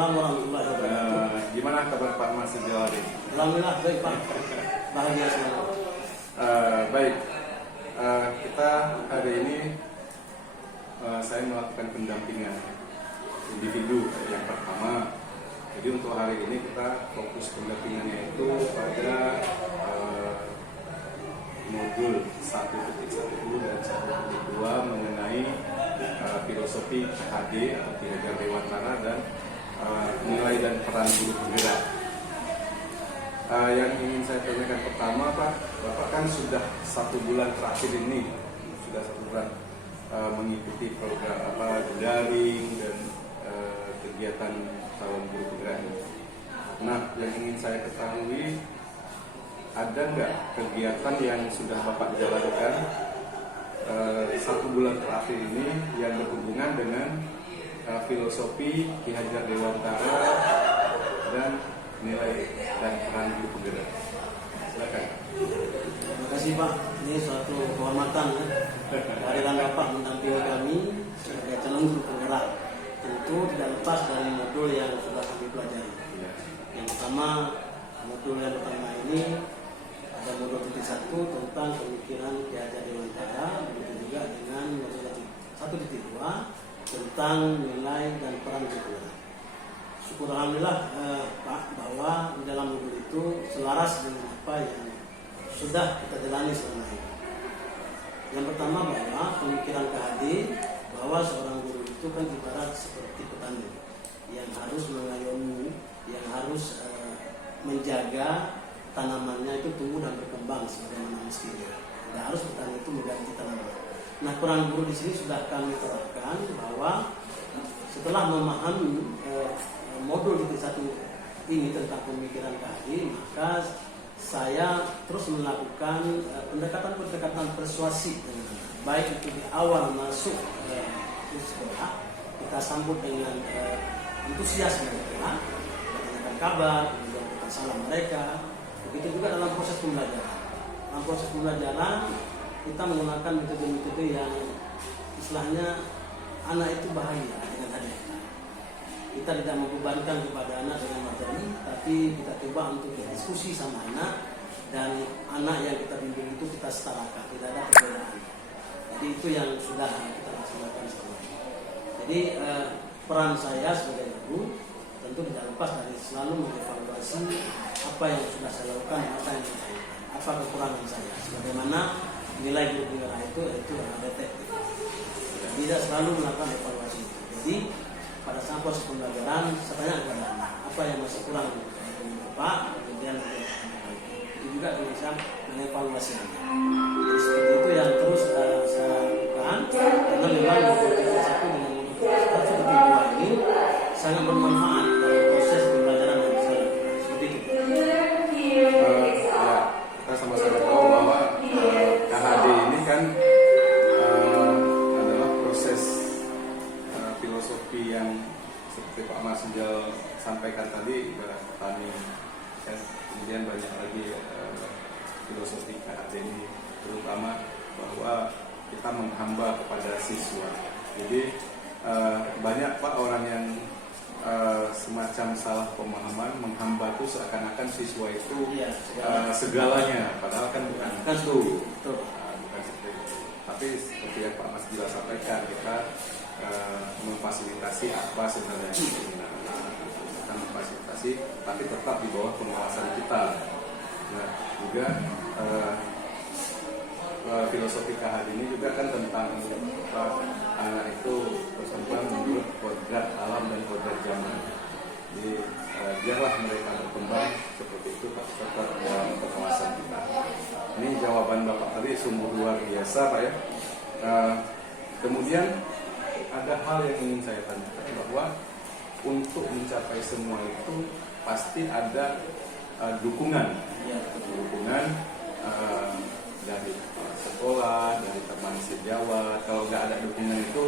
Waalaikumsalam warahmatullahi wabarakatuh. Gimana kabar Pak Mas sejauh hari? Alhamdulillah baik Pak. Bahagia selalu. Baik. Kita hari ini saya melakukan pendampingan individu yang pertama. Jadi untuk hari ini kita fokus pendampingannya itu pada modul 1.1 dan 1.2 mengenai filosofi KHD atau Ki Hajar Dewantara dan nilai dan peran guru penggerak. Yang ingin saya tanyakan pertama, Pak, Bapak kan sudah 1 bulan terakhir ini sudah 1 bulan mengikuti program daring dan kegiatan calon guru penggerak ini. Nah, yang ingin saya ketahui, ada nggak kegiatan yang sudah Bapak jalankan 1 bulan terakhir ini yang berhubungan dengan filosofi Ki Hajar Dewantara dan nilai dan peran guru penggerak? Silakan. Terima kasih Pak. Ini suatu kehormatan dari Bapak mendampingi kami sebagai calon guru penggerak. Tentu tidak lepas dari modul yang sudah kami pelajari. Yang pertama, modul yang pertama ini ada modul 1 tentang pemikiran Ki Hajar Dewantara, begitu juga dengan modul 1.2 tentang nilai dan peran guru penggerak. Syukur alhamdulillah Pak bahwa di dalam modul itu selaras dengan apa yang sudah kita jalani selama ini. Yang pertama bahwa pemikiran KHD bahwa seorang guru itu kan ibarat seperti petani yang harus mengayomi, yang harus menjaga tanamannya itu tumbuh dan berkembang sebagaimana mestinya. Tidak harus petani itu mengganti tanaman. Nah, peran guru di sini sudah kami terapkan bahwa setelah memahami modul 1 ini tentang pemikiran KHD, maka saya terus melakukan pendekatan persuasif, baik itu di awal masuk ke sekolah, kita sambut dengan antusias mereka, menanyakan kabar, menjawab salam mereka. Begitu juga dalam proses pembelajaran. Dalam proses pembelajaran kita menggunakan metode-metode yang istilahnya anak itu bahagia dengan hadirnya. Kita tidak membebankan kepada anak dengan materi, tapi kita coba untuk berdiskusi sama anak, dan anak yang kita bimbing itu kita setarakan, tidak ada perbedaan. Jadi itu yang sudah kita laksanakan selama ini. Jadi peran saya sebagai guru tentu tidak lepas dari selalu mengevaluasi apa yang sudah saya lakukan, apa kekurangan saya. Sebagaimana nilai guru penggerak itu detektif. Tidak selalu melakukan evaluasi. Jadi pada saat proses pembelajaran, saya tanya kepada anak, apa yang masih kurang dari Bapak, kemudian itu juga bisa mengevaluasi. Jadi seperti itu yang terus saya lakukan, karena memang modul 1 dengan modul 1.2 ini sangat bermanfaat dalam proses pembelajaran yang saya lakukan. Seperti itu. Kita sama-sama tahu bahwa KHD ini kan adalah proses filosofi yang seperti Pak Mas Sejal sampaikan tadi, ibarat petani, dan kemudian banyak lagi filosofi KHD ini, terutama bahwa kita menghamba kepada siswa. Jadi banyak Pak orang yang semacam salah pemahaman, menghamba itu seakan-akan siswa itu segalanya, padahal kan bukan itu. Bukan seperti itu. Tapi seperti yang Pak Mas Jila sampaikan, kita memfasilitasi apa sebenarnya kita memfasilitasi, tapi tetap di bawah pengawasan kita. Nah, juga filosofi KHD ini juga kan tentang anak itu berkembang menurut kodrat alam dan kodrat zaman. Jadi biarlah mereka berkembang seperti itu, tetap dalam pengawasan kita. Ini jawaban Bapak tadi sungguh luar biasa, Pak ya. Kemudian ada hal yang ingin saya tanyakan, bahwa untuk mencapai semua itu pasti ada dukungan dari sekolah, dari teman sejawat. Kalau nggak ada dukungan itu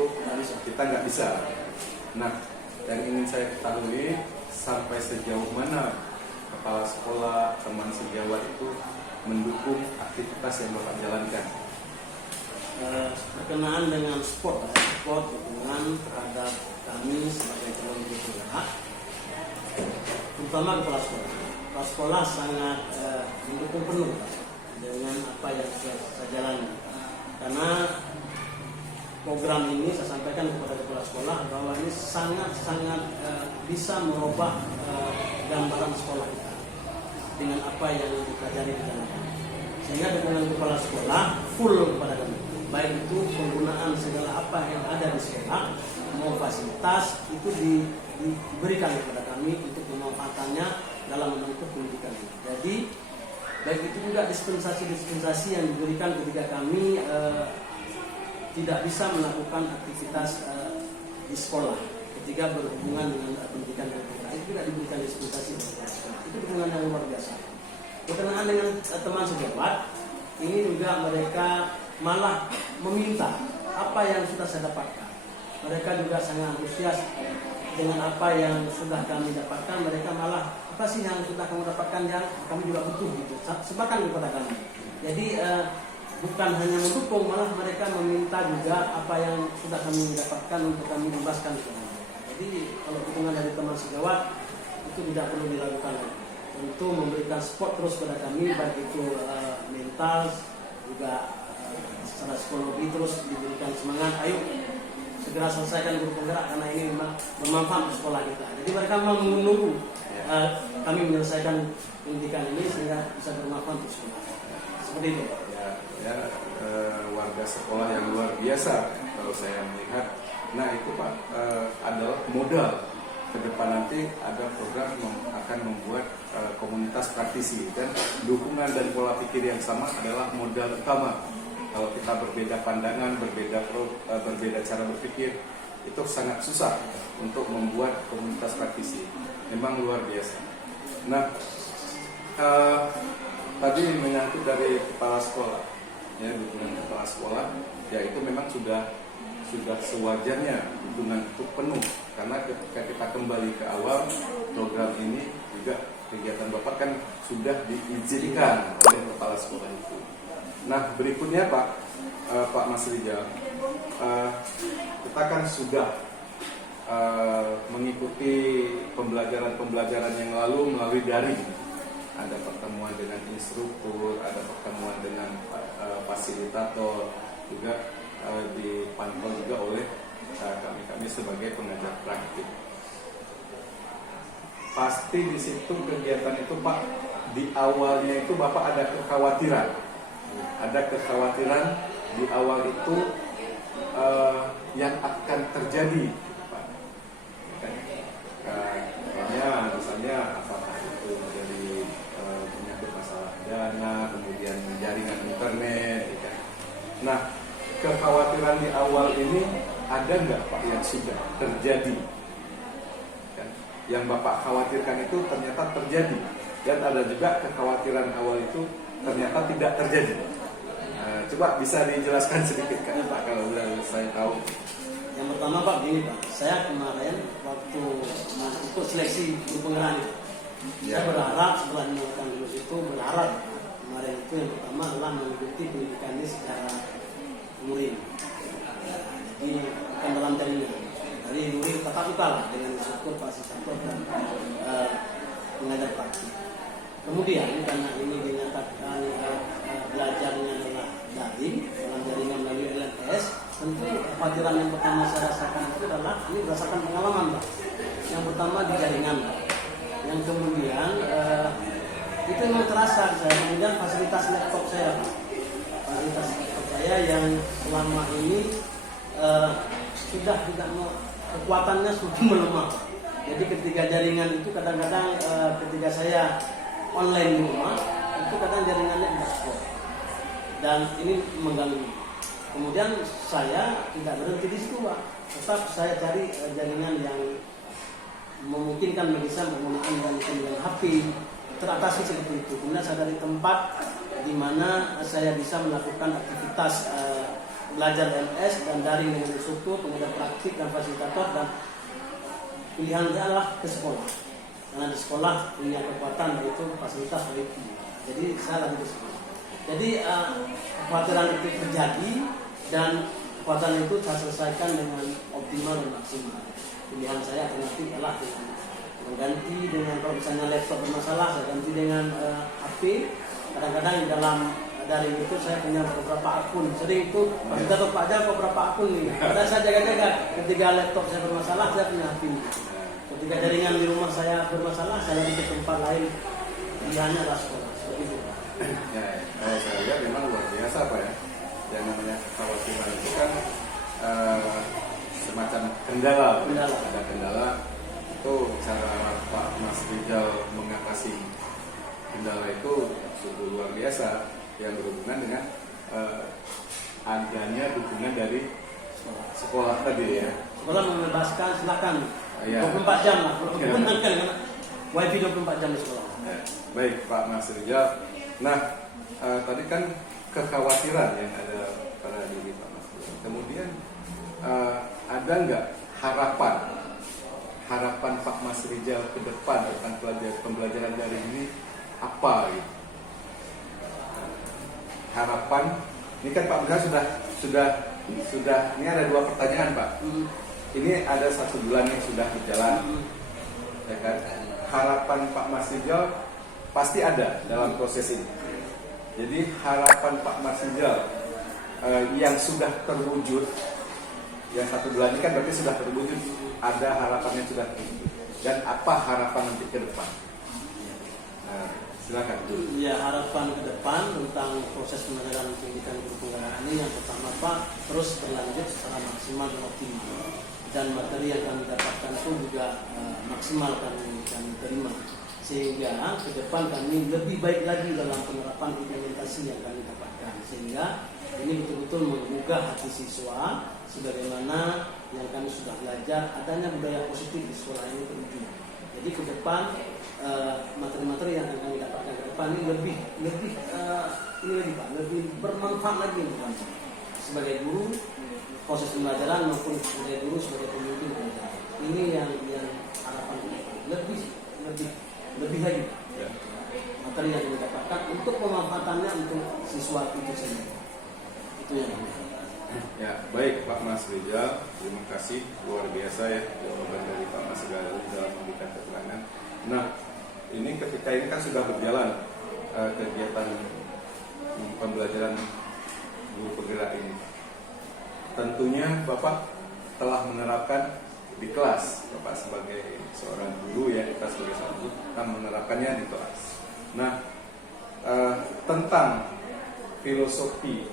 kita nggak bisa. Nah, yang ingin saya ketahui, sampai sejauh mana kepala sekolah, teman sejawat itu mendukung aktivitas yang Bapak jalankan? Berkenaan dengan sport dukungan terhadap kami sebagai calon guru penggerak, pertama kepala sekolah. Kepala sekolah sangat mendukung penuh Pak, dengan apa yang saya jalani. Karena program ini saya sampaikan kepada kepala sekolah bahwa ini sangat-sangat bisa merubah gambaran sekolah kita dengan apa yang dipelajari di dalam. Sehingga dukungan kepala sekolah full kepada kami. Baik itu penggunaan segala apa yang ada di sekolah, mau fasilitas itu diberikan kepada kami untuk memanfaatkannya dalam menempuh pendidikan ini. Jadi baik itu juga dispensasi yang diberikan ketika kami tidak bisa melakukan aktivitas di sekolah ketika berhubungan dengan pendidikan dan pendidikan itu tidak diberikan dispensasi dari sekolah. Itu dukungan yang luar biasa. Berkenaan dengan teman sejawat, ini juga mereka malah meminta apa yang sudah saya dapatkan. Mereka juga sangat antusias dengan apa yang sudah kami dapatkan. Mereka malah, apa sih yang sudah kamu dapatkan yang kami juga butuh gitu, sebakan kepada kami. Jadi bukan hanya mendukung, malah mereka meminta juga apa yang sudah kami dapatkan untuk kami bebaskan kepada mereka. Jadi kalau dukungan dari teman sejawat itu tidak perlu dilakukan lagi. Tentu memberikan support terus kepada kami, baik itu mental juga secara psikologi, terus diberikan semangat. Ayo segera selesaikan guru penggerak karena ini memang bermanfaat untuk sekolah kita. Jadi mereka memang menunggu kami menyelesaikan pendidikan ini sehingga bisa bermanfaat untuk sekolah. Seperti itu. Ya, warga sekolah yang luar biasa kalau saya melihat. Nah itu Pak adalah modal ke depan nanti ada program yang akan membuat komunitas praktisi, dan dukungan dan pola pikir yang sama adalah modal utama. Kalau kita berbeda pandangan, berbeda cara berpikir, itu sangat susah untuk membuat komunitas praktisi. Memang luar biasa. Nah, tadi menyangkut dari kepala sekolah, ya, dukungan kepala sekolah, ya itu memang sudah sewajarnya dukungan itu penuh, karena ketika kita kembali ke awal program ini juga kegiatan Bapak kan sudah diizinkan oleh kepala sekolah itu. Nah berikutnya Pak Mas Rijal, kita kan sudah mengikuti pembelajaran yang lalu melalui daring. Ada pertemuan dengan instruktur, ada pertemuan dengan fasilitator, juga dipantau juga oleh kami sebagai pengajar praktik. Pasti di situ kegiatan itu Pak, di awalnya itu Bapak ada kekhawatiran di awal itu yang akan terjadi Pak. Misalnya apakah itu menjadi menyangkut masalah dana, kemudian jaringan internet, ya. Nah, kekhawatiran di awal ini ada nggak Pak yang sudah terjadi? Kan? Yang Bapak khawatirkan itu ternyata terjadi, dan ada juga kekhawatiran awal itu ternyata tidak terjadi. Coba bisa dijelaskan sedikit kan Pak, kalau saya tahu. Yang pertama Pak, begini Pak, saya kemarin waktu ikut seleksi guru penggerak itu, saya berharap setelah melakukan lulus itu, kemarin itu yang pertama adalah mengikuti pendidikan ini secara luring. Jadi bukan dalam jaringan. Jadi luring tatap muka lah dengan instruktur, fasilitator dan pengajar praktik. Kemudian karena ini dinyatakan belajarnya adalah daring dalam jaringan melalui LMS, tentu kekhawatiran yang pertama saya rasakan itu adalah ini berdasarkan pengalaman Pak. Yang pertama di jaringan, yang kemudian itu memang terasa saya. Kemudian fasilitas laptop saya, fasilitas laptop saya yang selama ini sudah tidak kekuatannya sudah melemah. Jadi ketika jaringan itu kadang-kadang ketika saya online di rumah itu kadang jaringannya tidak kuat dan ini mengganggu. Kemudian saya tidak berhenti di situ Pak, tetap saya cari jaringan yang memungkinkan bagi saya penggunaan dengan HP teratasi seperti itu. Kemudian saya dari tempat di mana saya bisa melakukan aktivitas belajar MS dan daring dengan instruktur, pengajar praktik dan fasilitator, dan pilihan saya adalah ke sekolah. Karena di sekolah punya kekuatan yaitu fasilitas wifi. Jadi saya lagi di sekolah. Jadi kekhawatiran itu terjadi dan kekuatan itu saya selesaikan dengan optimal dan maksimal. Pilihan saya alternatif adalah dengan ganti dengan, kalau misalnya laptop bermasalah saya ganti dengan HP. Kadang-kadang di dalam daring itu saya punya beberapa akun, sering itu pas kita tahu Pak Jal beberapa akun nih, kadang saya jaga-jaga ketika laptop saya bermasalah saya punya HP. Ketika jaringan di rumah saya bermasalah saya lari ke tempat lain, pilihannya adalah sekolah, seperti itu. Ya, kalau saya lihat memang luar biasa Pak ya. Yang namanya kekhawatiran itu kan semacam kendala. Ada kendala itu cara Pak Mas Rijal mengatasi kendala itu sungguh luar biasa yang berhubungan dengan adanya dukungan dari sekolah tadi ya. Sekolah membebaskan silakan Ya. 24 jam lah, gunakan wifi 24 jam di sekolah. Ya. Baik Pak Mas Rijal. Nah tadi kan kekhawatiran yang ada pada diri Pak Mas Rijal. Kemudian ada nggak harapan Pak Mas Rijal ke depan tentang pembelajaran daring ini apa gitu? Harapan ini kan Pak Mas sudah ini ada 2 pertanyaan Pak. Ini ada 1 bulan yang sudah berjalan, ya kan? Harapan Pak Mas Rijal pasti ada dalam proses ini. Jadi harapan Pak Mas Rijal yang sudah terwujud, yang 1 bulan ini kan berarti sudah terwujud, ada harapan yang sudah terwujud. Dan apa harapan nanti ke depan? Nah, silakan. Ya, harapan ke depan tentang proses pembelajaran pendidikan guru penggerak ini, yang pertama Pak, terus berlanjut secara maksimal dan optimal, dan materi yang kami dapatkan itu juga maksimal kami terima, sehingga ke depan kami lebih baik lagi dalam penerapan implementasi yang kami dapatkan, sehingga ini betul-betul menggugah hati siswa sebagaimana yang kami sudah belajar, adanya budaya positif di sekolah ini terwujud. Jadi ke depan materi-materi yang akan kami dapatkan ke depan ini lebih bermanfaat lagi untuk kami sebagai guru, proses pembelajaran maupun sebagai guru, sebagai pemimpin pembelajaran. Ini yang harapan lebih lagi materi yang kami dapatkan untuk pemanfaatannya untuk siswa itu sendiri. Itu yang kami. Ya, baik Pak Mas Rijal, terima kasih, luar biasa ya jawaban dari Pak Mas Rijal dalam memberikan keterangan. Nah, ini ketika ini kan sudah berjalan kegiatan pembelajaran guru penggerak ini. Tentunya Bapak telah menerapkan di kelas, Bapak sebagai seorang guru ya, kita sebagai seorang guru akan menerapkannya di kelas. Nah, tentang filosofi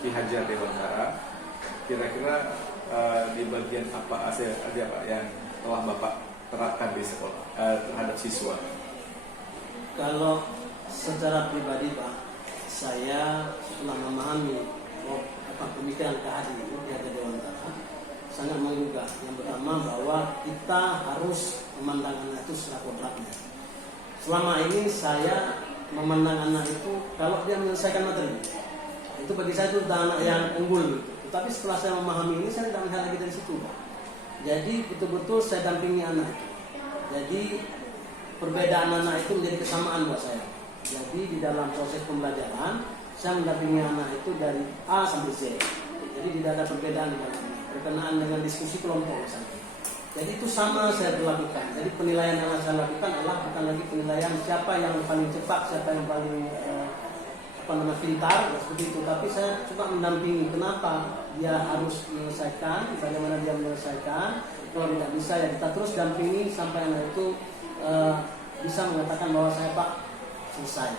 Ki Hajar Dewantara, kira-kira di bagian apa aja Pak yang telah Bapak terapkan di sekolah terhadap siswa? Kalau secara pribadi Pak, saya setelah memahami pemikiran Ki Hajar Dewantara sangat menggugah. Yang pertama bahwa kita harus memandang anak itu secara kodratnya. Selama ini saya memandang anak itu kalau dia menyelesaikan materi, itu bagi saya itu anak yang unggul gitu. Tapi setelah saya memahami ini, saya tidak melihat lagi dari situ Pak. Jadi betul-betul saya dampingi anak itu. Jadi perbedaan anak itu menjadi kesamaan buat saya. Jadi di dalam proses pembelajaran saya mendampingi anak itu dari A sampai Z. Jadi tidak ada perbedaan berkenaan dengan diskusi kelompok misalnya. Jadi itu sama saya berlakukan. Jadi penilaian yang saya lakukan adalah bukan lagi penilaian siapa yang paling cepat, siapa yang paling pintar, seperti itu. Tapi saya coba mendampingi kenapa dia harus menyelesaikan, bagaimana dia menyelesaikan. Kalau tidak bisa ya kita terus dampingi sampai anak itu bisa mengatakan bahwa saya Pak selesai.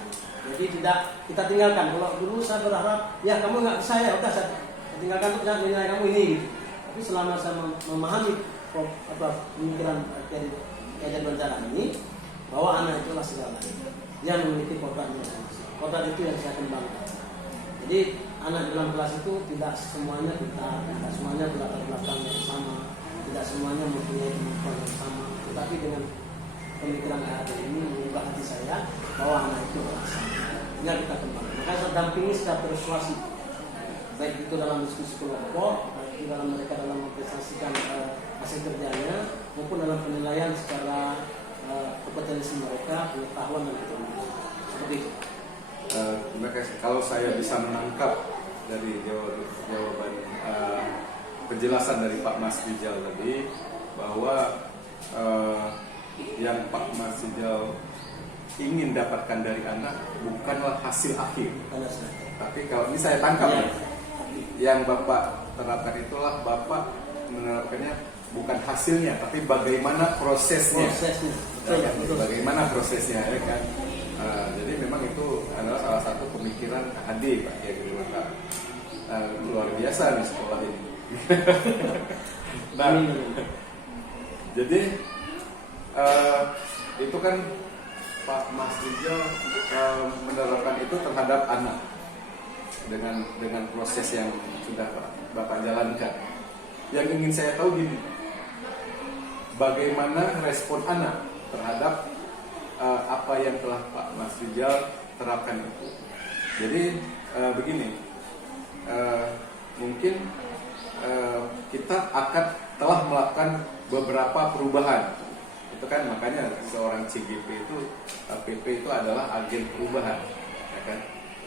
Jadi tidak kita tinggalkan. Kalau dulu saya berharap ya kamu nggak bisa ya udah saya tinggalkan untuk jangan menilai kamu ini. Tapi selama saya memahami pemikiran dari Ki Hajar Dewantara ini, bahwa anak itulah segala yang memiliki kodratnya. Kodrat itu yang saya kembangkan. Jadi anak dalam kelas itu tidak semuanya pintar, tidak semuanya berlatar belakang yang sama, tidak semuanya mempunyai kemampuan yang sama. Tetapi dengan pemikiran Ki Hajar ini mengubah hati saya bahwa anak itu adalah sama. Tinggal kita kembangkan. Maka saya dampingi secara persuasif, baik itu dalam diskusi kelompok, baik itu dalam mereka dalam mempresentasikan hasil kerjanya, maupun dalam penilaian secara kompetensi mereka, pengetahuan dan keterampilan. Seperti itu. Terima kasih. Kalau saya bisa menangkap dari jawaban penjelasan dari Pak Mas Rijal tadi, bahwa yang Pak Masrijal ingin dapatkan dari anak bukanlah hasil akhir. Pada saat Tapi kalau ini saya tangkap ya, ya, yang Bapak terapkan itulah Bapak menerapkannya bukan hasilnya, tapi bagaimana prosesnya. prosesnya, Ya betul, kan? betul. Bagaimana prosesnya, ya kan? Jadi memang itu adalah salah satu pemikiran AD Pak Kiai Gede Maka. Luar biasa di sekolah ini. Nah, jadi itu kan Pak Masrijal menerapkan itu terhadap anak dengan proses yang sudah Bapak jalankan. Yang ingin saya tahu gini, bagaimana respon anak terhadap apa yang telah Pak Masrijal terapkan itu. Jadi begini, mungkin kita akan telah melakukan beberapa perubahan. Itu kan makanya seorang CGP itu, PP itu adalah agen perubahan, ya kan?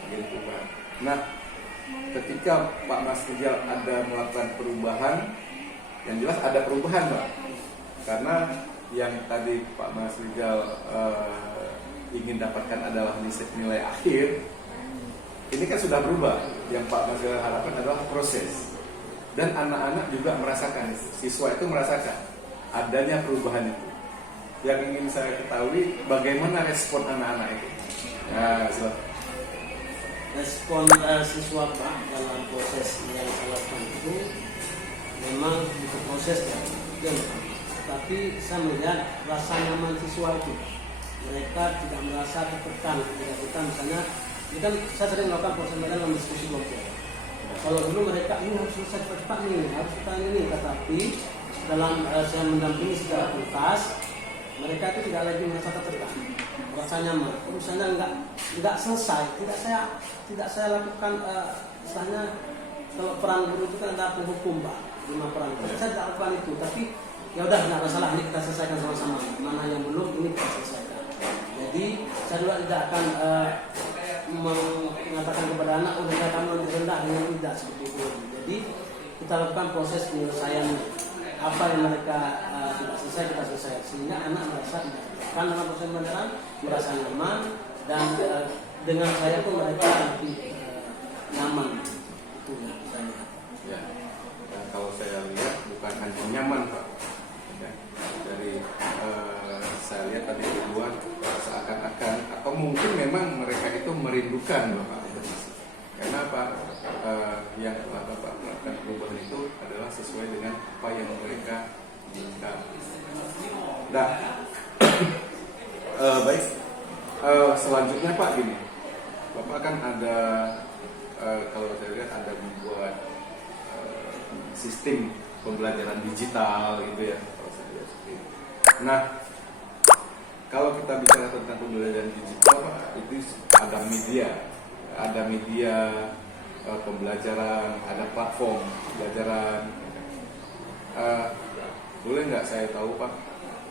Agen perubahan. Nah, ketika Pak Masrijal ada melakukan perubahan, yang jelas ada perubahan, Pak. Karena yang tadi Pak Masrijal ingin dapatkan adalah nilai akhir, ini kan sudah berubah. Yang Pak Masrijal harapkan adalah proses. Dan anak-anak juga merasakan, siswa itu merasakan adanya perubahan itu. Yang ingin saya ketahui bagaimana respon anak-anak itu. Nah, respon siswa Pak dalam proses yang saya lakukan itu memang butuh proses ya, tapi saya melihat rasa nyaman siswa itu, mereka tidak merasa tertekan ketika kita misalnya, ini kan saya sering melakukan proses mereka dalam diskusi kelompok. Kalau dulu mereka ini harus selesai cepat nih, harus kita ini, tetapi dalam saya mendampingi secara tuntas, mereka itu tidak lagi merasa tertekan, merasa nyaman. Misalnya nggak selesai, tidak saya lakukan misalnya kalau peran guru itu kan ada penghukum Pak, 5 peran. Saya tidak lakukan itu, tapi ya udah nggak masalah, ini kita selesaikan sama-sama. Mana yang belum ini kita selesaikan. Jadi saya juga tidak akan mengatakan kepada anak udah kamu lebih rendah, dengan tidak seperti itu. Jadi kita lakukan proses penyelesaian apa yang mereka tidak selesai kita selesai, sehingga anak merasa tidak tertekan dalam proses pembelajaran, merasa nyaman, dan dengan saya pun mereka lebih nyaman. Itu ya saya. Ya. Dan kalau saya lihat bukan hanya nyaman Pak. Ya. Dari saya lihat tadi kedua seakan-akan atau mungkin memang mereka itu merindukan Bapak. Karena apa? Yang telah Bapak melakukan perubahan itu adalah sesuai dengan apa yang mereka inginkan. Nah, baik. Selanjutnya Pak gini, Bapak kan ada kalau saya lihat ada membuat sistem pembelajaran digital gitu ya. Kalau saya lihat seperti itu. Nah, kalau kita bicara tentang pembelajaran digital Pak, itu ada media pembelajaran, ada platform pembelajaran. Boleh nggak saya tahu Pak,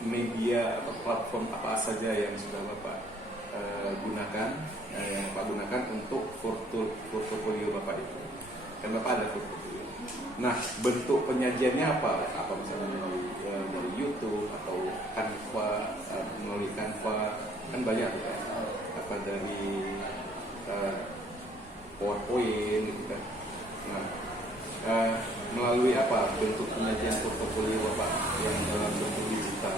media atau platform apa saja yang sudah Bapak gunakan, yang Bapak gunakan untuk portofolio Bapak itu? Kan Bapak ada portofolio. Nah, bentuk penyajiannya apa? Apa misalnya dari YouTube atau Canva, melalui Canva, kan banyak ya. Apa dari PowerPoint gitu kan. Nah, melalui apa bentuk penyajian portofolio Bapak yang dalam bentuk digital?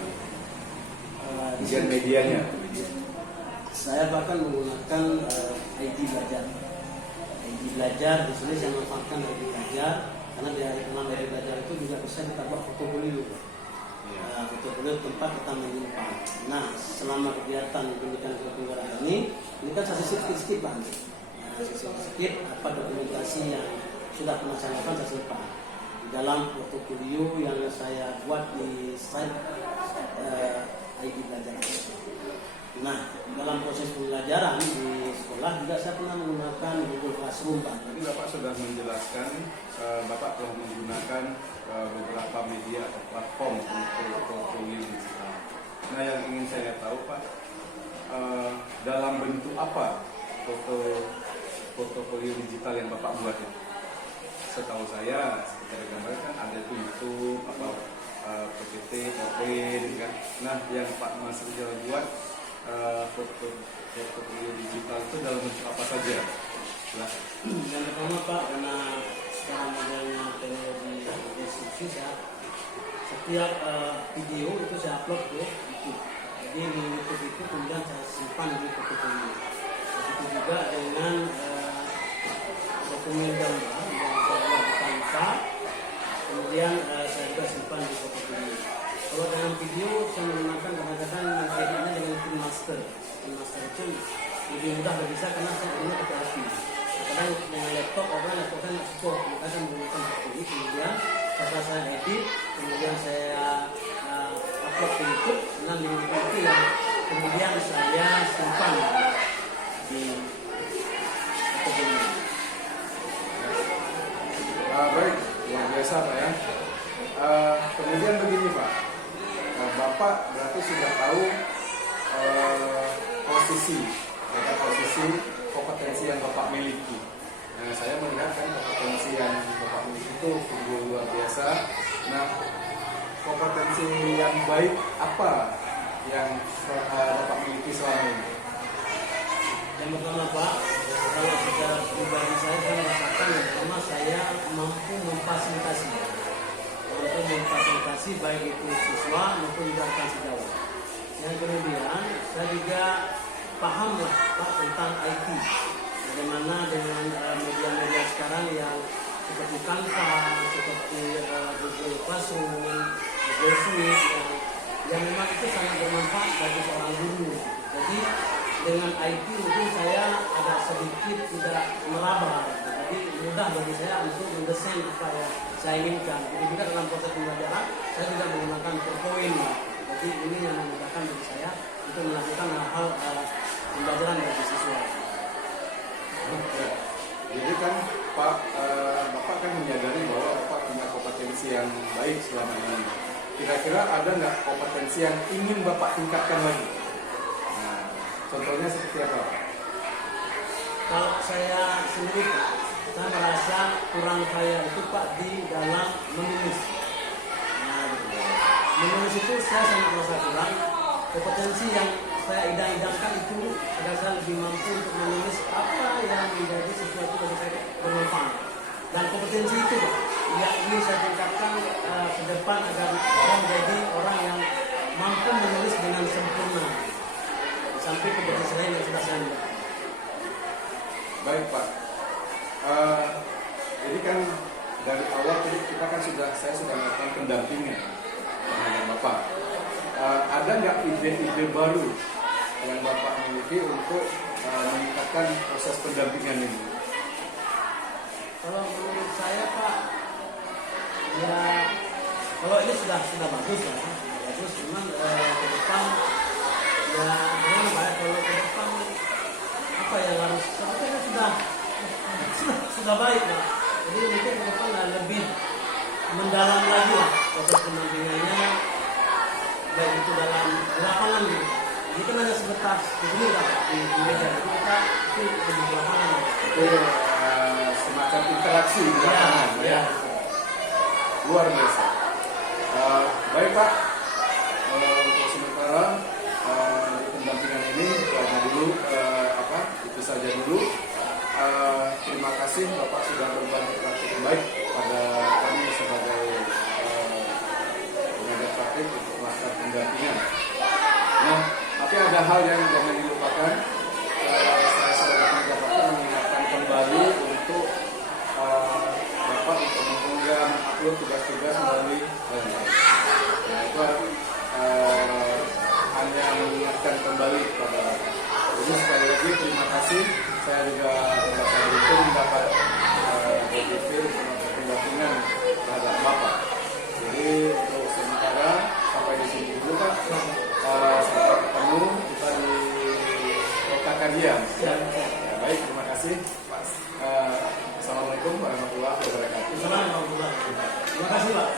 Kemudian medianya. Saya bahkan menggunakan ID Belajar. ID Belajar di sini saya manfaatkan ID Belajar karena dari kenal ID Belajar itu juga bisa kita buat portofolio. Portofolio tempat kita menyimpan. Nah, selama kegiatan pendidikan kewarganegaraan ini kan saya sedikit Pak. Sedikit apa dokumentasi yang sudah pernah saya lakukan saya simpan di dalam portofolio yang saya buat di site ID Belajar. Nah, dalam proses pembelajaran di sekolah juga saya pernah menggunakan Google Classroom Pak. Jadi Bapak sudah menjelaskan, Bapak telah menggunakan beberapa media atau platform untuk portofolio digital. Nah, yang ingin saya tahu Pak, dalam bentuk apa portofolio digital yang Bapak buat itu? Setahu saya, secara gambar kan ada tuh YouTube atau PPT, PowerPoint kan. Nah, yang Pak Mas Rizal buat portofolio digital itu dalam bentuk apa saja? Nah, Yang pertama Pak, karena sekarang adanya teknologi deskripsi, setiap video itu saya upload ke YouTube. Jadi di YouTube itu kemudian saya simpan di portofolio. Begitu juga dengan dokumen gambar yang saya buat di Canva, kemudian saya juga simpan di portofolio. Kalau dengan video saya menggunakan kadang-kadang editnya dengan KineMaster. KineMaster itu lebih mudah bagi saya karena saya punya pakai api. Kadang dengan laptop saya nggak support, maka saya menggunakan ini. Kemudian setelah saya edit, kemudian saya upload ke YouTube dengan link itu yang kemudian saya simpan di portofolio. Baik, luar biasa Pak ya. Kemudian begini Pak, Bapak berarti sudah tahu posisi kompetensi yang Bapak miliki. Nah, saya melihat kan kompetensi yang Bapak miliki itu luar biasa. Nah, kompetensi yang baik apa yang Bapak miliki selama ini? Yang pertama Pak, kalau secara pribadi saya merasakan yang pertama saya mampu memfasilitasi baik itu siswa maupun juga rekan sejawat. Yang kemudian saya juga paham lah Pak tentang IT. Bagaimana dengan media-media sekarang yang seperti Canva, seperti Google Classroom, Google Suite yang memang itu sangat bermanfaat bagi seorang guru. Jadi dengan IT mungkin saya agak sedikit tidak meraba. Jadi mudah bagi saya untuk mendesain apa yang saya inginkan. Jadi juga dalam proses pembelajaran saya tidak menggunakan PowerPoint. Jadi ini yang memudahkan bagi saya untuk melakukan hal-hal pembelajaran bagi siswa. Jadi kan Pak, Bapak kan menyadari bahwa Bapak punya kompetensi yang baik selama ini. Kira-kira ada nggak kompetensi yang ingin Bapak tingkatkan lagi? Nah, contohnya seperti apa? Kalau saya sendiri, saya merasa kurang saya itu Pak di dalam menulis. Nah, menulis itu saya sangat merasa kurang. Kompetensi yang saya idam-idamkan itu agar saya lebih mampu untuk menulis apa yang menjadi sesuatu bagi saya bermanfaat. Dan kompetensi itu Pak, yang ingin saya tingkatkan ke depan agar saya menjadi orang yang mampu menulis dengan sempurna. Sampai kompetensi lain yang sudah saya miliki. Baik Pak, jadi kan dari awal tadi saya sudah melakukan pendampingan terhadap Bapak. Ada nggak ide-ide baru yang Bapak miliki untuk meningkatkan proses pendampingan ini? Kalau menurut saya Pak, ya kalau ini sudah bagus ya, bagus. Cuman ke depan ya gimana Pak? Kalau ke depan apa yang harus sebetulnya sudah baik Pak. Jadi mungkin ke depan lebih mendalam lagi lah proses pendampingannya, baik itu dalam lapangan gitu. Ini kan hanya sebatas begini Pak di meja, jadi kita itu lebih di lapangan. Itu semacam interaksi di lapangan, ya. Luar biasa. Baik Pak, untuk sementara pendampingan ini hanya dulu itu saja dulu. Terima kasih Bapak sudah berbagi praktik baik pada kami sebagai pengajar praktik untuk melakukan pendampingan. Nah, tapi ada hal yang jangan dilupakan. Saya sebagai pengajar praktik mengingatkan kembali untuk Bapak untuk mengunggah mengupload tugas-tugas melalui website. Nah, itu hanya mengingatkan kembali kepada Bapak. Jadi sekali lagi terima kasih. Saya juga merasa beruntung mendapat OJP untuk pendampingan terhadap Bapak. Jadi untuk sementara sampai di sini dulu Pak. Sampai ketemu kita di Kota Kadian. Ya, baik, terima kasih. Assalamualaikum warahmatullahi wabarakatuh. Terima kasih Pak.